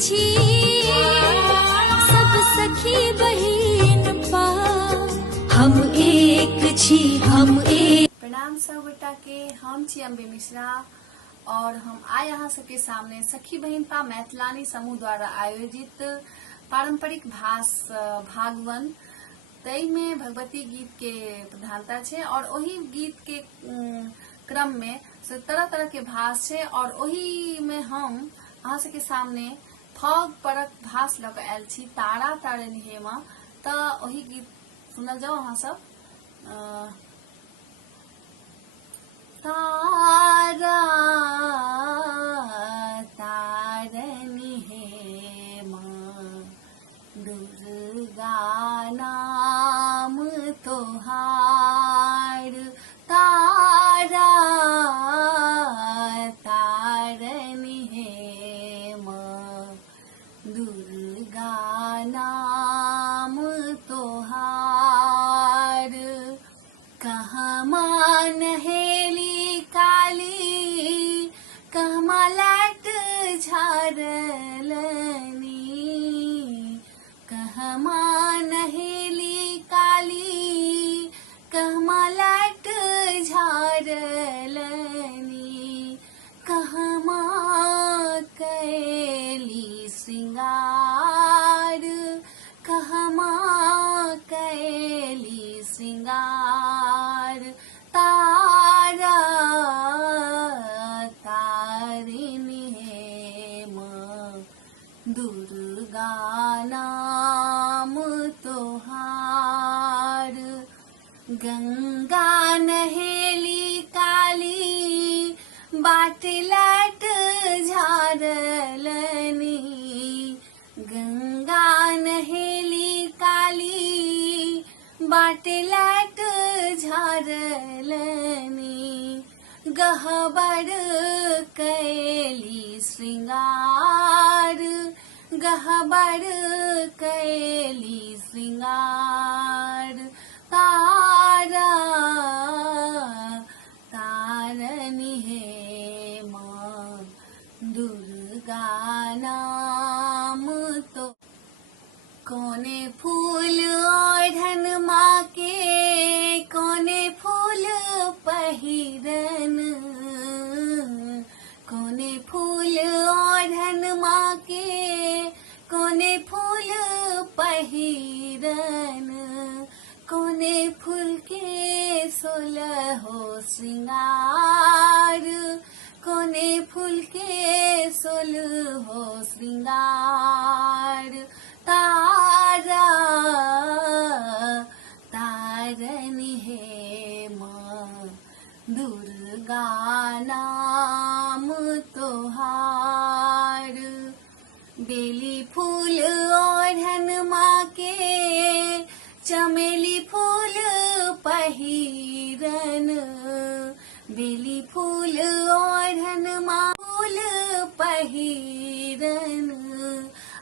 छी सब सखी बहिन पा, हम एक छी हम एक। प्रणाम सब गोटा के, हम छी अम्बे मिश्रा और हम आए यहाँ सबके सामने सखी बहिन पा मैथिलानी समूह द्वारा आयोजित पारंपरिक भागवन तई में भगवती गीत के प्रधानता छे और वही गीत के क्रम में तरह तरह के भास छे और वही में हम अहाँ सबके सामने फग परक भास लग आयल छी तारा तारनी हेमा। तो वही गीत सुनल जाओ अहाँ सब। तारा तारनी हेमा दुर्गा नाम तोहार, तारा तारनी हेमा दुर्गा नाम तोहार। कहमा नहेली काली कहमा लाट झारलनी, कहमा नहेली काली कहमा लाट झारलनी, कहमा कैली श्रृंगार कहमा कैली श्रृंगार। तारा तारिणी हेमा दुर्गा नाम तोहार। गंगा नहेली काली बाट लाट झारलनी, गंगा नहेली काली बाट लाट झारलनी, गहबर कैली श्रृंगार गहबर कैली श्रृंगार। तारा तारनी हेमा दुर्गा नाम तो। कोने फूल ओढ़न माँ के कोने फूल पहिरन, कोने फूल ओढ़न माँ के कोने फूल पहिरन, कोने फूल के 16 श्रृंगार, कोने फूल के 16 श्रृंगार। तारा तारनी हेमा दुर्गा नाम तोहार। बेली फूल ओढ़न माँ के चमेली फूल पहिरन, बेली फूल ओढ़न माँ फूल पहिरन,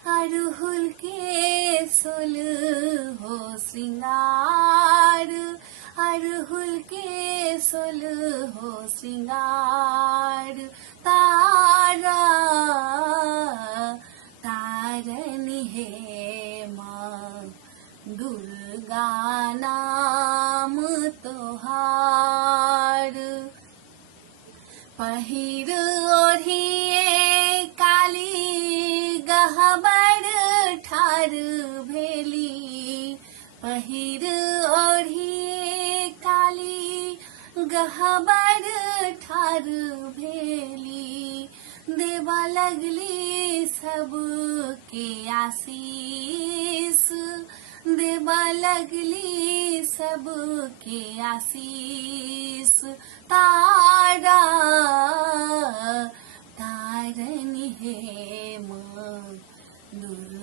अड़हुल के 16 श्रृंगार, अड़हुल के 16 श्रृंगार। तारा तारनी हेमा दुर्गा नाम तोहार। पहिर ओढ़िए काली गहबर ठार भेली, पहिर ओढ़िए काली गहबर ठार भेली, देवा लगली सबके आशीष, देवा लगली सबके आशीष। तारा तारनी हेमा दुर्गा